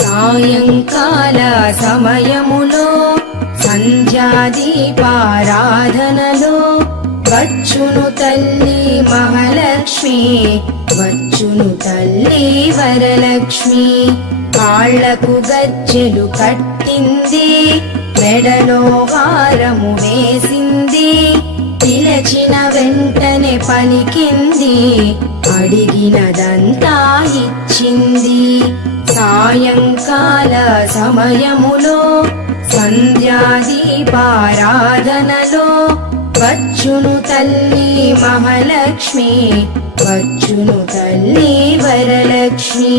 సాయంకాల సమయములో సంధ్యాదీపారాధనలో వచ్చును తల్లి మహాలక్ష్మి, వచ్చును తల్లి వరలక్ష్మి. కాళ్లకు గజ్జెలు కట్టింది, మెడలో హారము వేసింది, పిలచిన వెంటనే పలికింది, అడిగినదంతా ఇచ్చింది. సాయంకాల సమయములో సంధ్యాదీపారాధనలో వచ్చును తల్లి మహాలక్ష్మి, వచ్చును తల్లి వరలక్ష్మి.